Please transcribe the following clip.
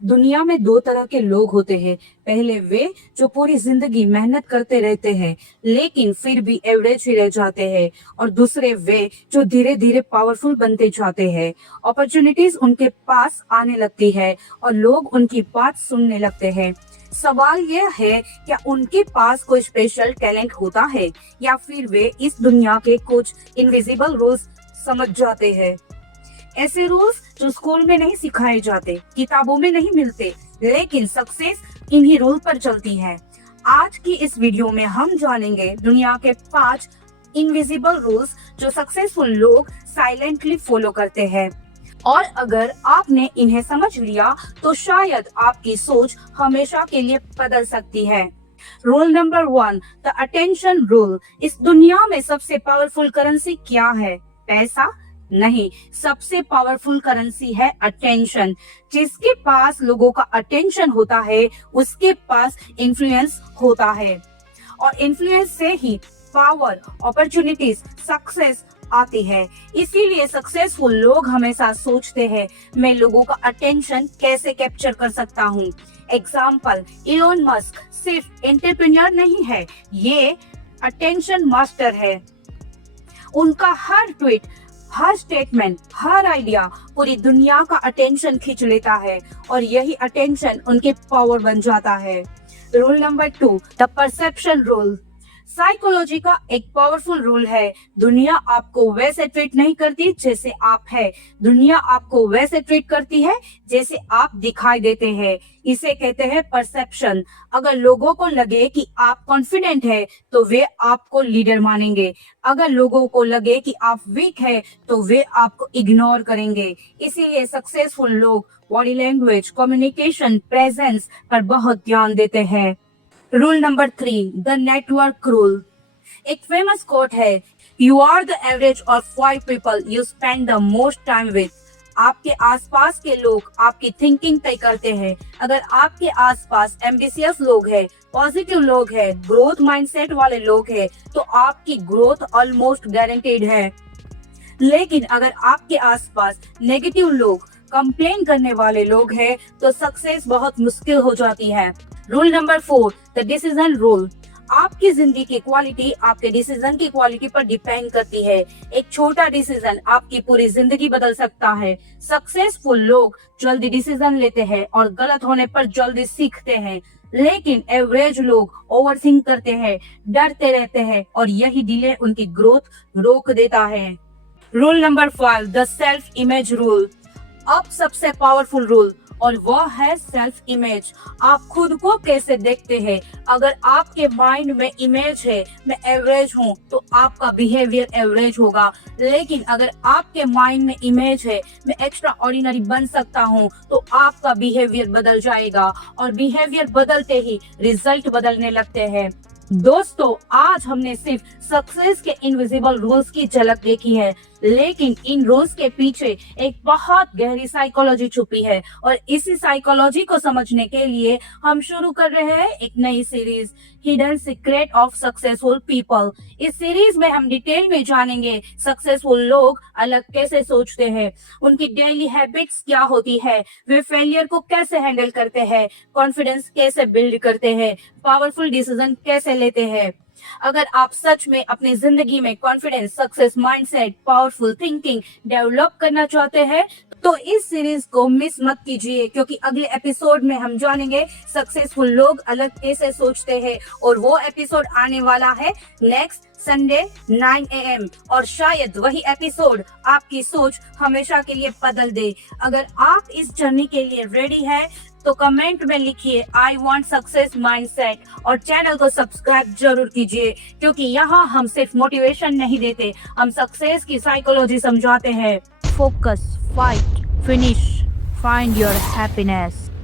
दुनिया में दो तरह के लोग होते हैं। पहले वे जो पूरी जिंदगी मेहनत करते रहते हैं लेकिन फिर भी एवरेज ही रह जाते हैं, और दूसरे वे जो धीरे धीरे पावरफुल बनते जाते हैं। अपॉर्चुनिटीज उनके पास आने लगती है और लोग उनकी बात सुनने लगते हैं। सवाल यह है, क्या उनके पास कोई स्पेशल टैलेंट होता है या फिर वे इस दुनिया के कुछ इनविजिबल रूल्स समझ जाते हैं। ऐसे रूल्स जो स्कूल में नहीं सिखाए जाते, किताबों में नहीं मिलते, लेकिन सक्सेस इन्हीं रूल पर चलती है। आज की इस वीडियो में हम जानेंगे दुनिया के 5 इनविजिबल रूल्स जो सक्सेसफुल लोग साइलेंटली फॉलो करते हैं, और अगर आपने इन्हें समझ लिया तो शायद आपकी सोच हमेशा के लिए बदल सकती है। Rule number 1, the attention rule. इस दुनिया में सबसे पावरफुल करेंसी क्या है? पैसा नहीं, सबसे पावरफुल करेंसी है अटेंशन। जिसके पास लोगों का अटेंशन होता है उसके पास इन्फ्लुएंस होता है, और इन्फ्लुएंस से ही पावर, अपॉर्चुनिटीज, सक्सेस आती है। इसीलिए सक्सेसफुल लोग हमेशा सोचते हैं, मैं लोगों का अटेंशन कैसे कैप्चर कर सकता हूँ। एग्जाम्पल, इलोन मस्क सिर्फ एंटरप्रेन्योर नहीं है, ये अटेंशन मास्टर है। उनका हर ट्वीट, हर स्टेटमेंट, हर आइडिया पूरी दुनिया का अटेंशन खींच लेता है, और यही अटेंशन उनके पावर बन जाता है। Rule number 2, the perception rule. Psychology का एक पावरफुल रूल है, दुनिया आपको वैसे ट्रीट नहीं करती जैसे आप है, दुनिया आपको वैसे ट्रीट करती है जैसे आप दिखाई देते हैं। इसे कहते हैं परसेप्शन। अगर लोगों को लगे कि आप कॉन्फिडेंट है तो वे आपको लीडर मानेंगे, अगर लोगों को लगे कि आप वीक है तो वे आपको इग्नोर करेंगे। इसीलिए सक्सेसफुल लोग बॉडी लैंग्वेज, कम्युनिकेशन, प्रेजेंस पर बहुत ध्यान देते हैं। Rule number 3, the network rule. एक फेमस कोट है, you are the average of 5 people you spend the most time with. आपके आसपास के लोग आपकी थिंकिंग तय करते हैं। अगर आपके आसपास एम्बिशियस लोग हैं, पॉजिटिव लोग हैं, ग्रोथ माइंडसेट वाले लोग हैं, तो आपकी ग्रोथ ऑलमोस्ट गारंटेड है। लेकिन अगर आपके आसपास नेगेटिव लोग, कंप्लेन करने वाले लोग हैं, तो सक्सेस बहुत मुश्किल हो जाती है। Rule number 4, the decision rule. आपकी जिंदगी की क्वालिटी आपके डिसीजन की क्वालिटी पर डिपेंड करती है। एक छोटा डिसीजन आपकी पूरी जिंदगी बदल सकता है। सक्सेसफुल लोग जल्दी डिसीजन लेते हैं और गलत होने पर जल्दी सीखते हैं, लेकिन एवरेज लोग ओवरथिंक करते हैं, डरते रहते हैं, और यही डिले उनकी ग्रोथ रोक देता है। Rule number 5, the self image rule. अब सबसे पावरफुल रूल, और वह है सेल्फ इमेज। आप खुद को कैसे देखते हैं? अगर आपके माइंड में इमेज है मैं एवरेज हूँ, तो आपका बिहेवियर एवरेज होगा। लेकिन अगर आपके माइंड में इमेज है मैं एक्स्ट्रा ऑर्डिनरी बन सकता हूँ, तो आपका बिहेवियर बदल जाएगा, और बिहेवियर बदलते ही रिजल्ट बदलने लगते हैं। दोस्तों, आज हमने सिर्फ सक्सेस के इनविजिबल रूल्स की झलक देखी है, लेकिन इन रूल्स के पीछे एक बहुत गहरी साइकोलॉजी छुपी है, और इसी साइकोलॉजी को समझने के लिए हम शुरू कर रहे हैं एक नई series, hidden secret of successful people. इस सीरीज में हम डिटेल में जानेंगे सक्सेसफुल लोग अलग कैसे सोचते हैं, उनकी डेली हैबिट्स क्या होती है, वे फेलियर को कैसे हैंडल करते हैं, कॉन्फिडेंस कैसे बिल्ड करते हैं, पावरफुल डिसीजन कैसे लेते हैं। अगर आप सच में अपनी जिंदगी में confidence, success mindset, powerful thinking develop करना चाहते हैं, तो इस सीरीज को मिस मत कीजिए, क्योंकि अगले एपिसोड में हम जानेंगे सक्सेसफुल लोग अलग कैसे सोचते हैं, और वो एपिसोड आने वाला है नेक्स्ट संडे 9 AM, और शायद वही एपिसोड आपकी सोच हमेशा के लिए बदल दे। अगर आप इस जर्नी के लिए रेडी हैं तो कमेंट में लिखिए आई वांट सक्सेस माइंडसेट, और चैनल को सब्सक्राइब जरूर कीजिए, क्योंकि यहाँ हम सिर्फ मोटिवेशन नहीं देते, हम सक्सेस की साइकोलॉजी समझाते हैं। Focus, fight, finish, find your happiness.